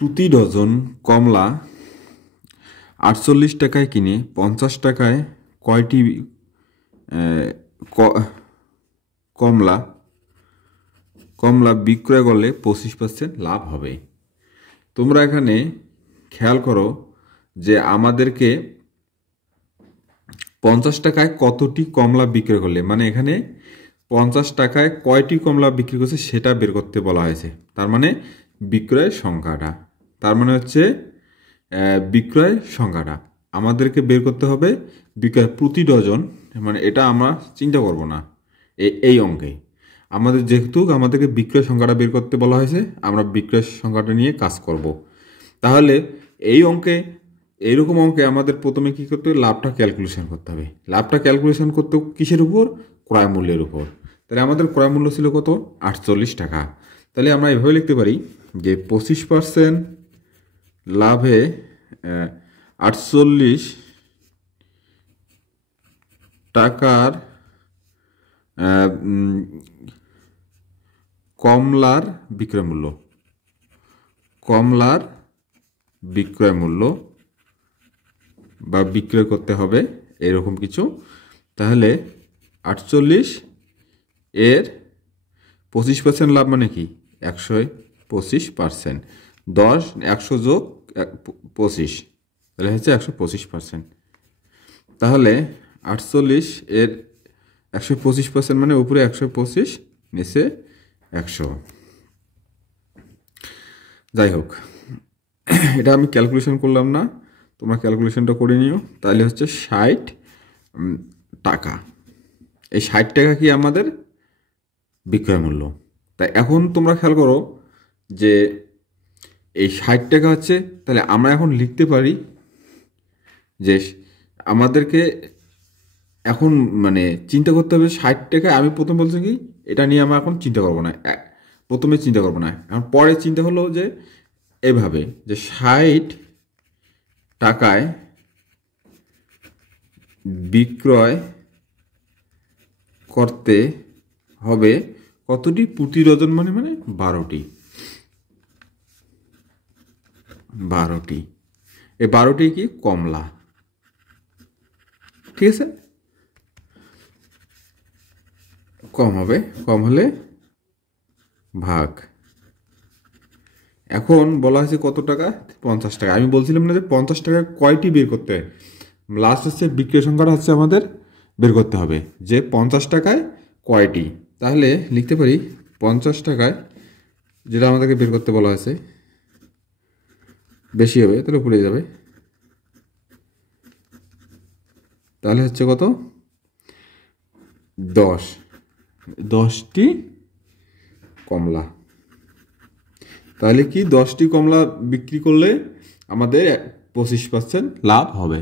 প্রতি ডজন কমলা 48 টাকায় কিনে 50 টাকায় কয়টি কমলা কমলা বিক্রয় করলে 25% লাভ হবে? তোমরা এখানে খেয়াল করো যে আমাদেরকে 50 টাকায় কতটি কমলা বিক্রয় করলে, মানে এখানে 50 টাকায় কয়টি কমলা বিক্রি করছে সেটা বের করতে বলা হয়েছে। তার মানে বিক্রয় সংখ্যাটা, তার মানে হচ্ছে বিক্রয় সংখ্যাটা আমাদেরকে বের করতে হবে। বিক্রয় প্রতি ডজন, মানে এটা আমরা চিন্তা করব না এই অঙ্কে। আমাদের যেহেতু আমাদেরকে বিক্রয় সংখ্যাটা বের করতে বলা হয়েছে, আমরা বিক্রয় সংখ্যাটা নিয়ে কাজ করব। তাহলে এই অঙ্কে, এইরকম অঙ্কে আমাদের প্রথমে কী করতে হবে? লাভটা ক্যালকুলেশন করতে হবে। লাভটা ক্যালকুলেশন করতে কিসের উপর? ক্রয় মূল্যের উপর। তাহলে আমাদের ক্রয় মূল্য ছিল কত? 48 টাকা। তাহলে আমরা এভাবে লিখতে পারি যে 25% লাভে 48 টাকার কমলার বিক্রয় মূল্য, কমলার বিক্রয় মূল্য বা বিক্রয় করতে হবে এরকম কিছু। তাহলে 48 এর 25% লাভ মানে কি? 125%। 100 যোগ 25, তাহলে হচ্ছে 125%। তাহলে 48 এর 125% মানে উপরে 125, নিচে 100। যাই হোক, এটা আমি ক্যালকুলেশন করলাম না, তোমরা ক্যালকুলেশনটা করে নিও। তাহলে হচ্ছে 60 টাকা। এই 60 টাকা কি আমাদের বিক্রয় মূল্য। তাই এখন তোমরা খেয়াল করো যে এই 60 টাকা হচ্ছে, তাহলে আমরা এখন লিখতে পারি যে আমাদেরকে এখন মানে চিন্তা করতে হবে 60 টাকা। আমি প্রথম বলছি কি, এটা নিয়ে আমরা এখন চিন্তা করবো না, প্রথমে চিন্তা করবো না। এখন পরে চিন্তা হলো যে এভাবে যে 60 টাকায় বিক্রয় করতে হবে কতটি? প্রতি ডজন মানে 12টি। এই 12টি কি? কমলা। ঠিক আছে, কম হবে, কম হলে ভাগ। এখন বলা হয়েছে কত টাকা? 50 টাকা। আমি বলছিলাম না যে 50 টাকায় কয়টি বের করতে হয়। লাস্ট হচ্ছে বিক্রয় সংখ্যাটা হচ্ছে আমাদের বের করতে হবে যে 50 টাকায় কয়টি। তাহলে লিখতে পারি 50 টাকায়, যেটা আমাদেরকে বের করতে বলা হয়েছে, বেশি হবে তাহলে উপরে যাবে। তাহলে হচ্ছে কত? 10টি কমলা। তাহলে কি 10টি কমলা বিক্রি করলে আমাদের 25% লাভ হবে।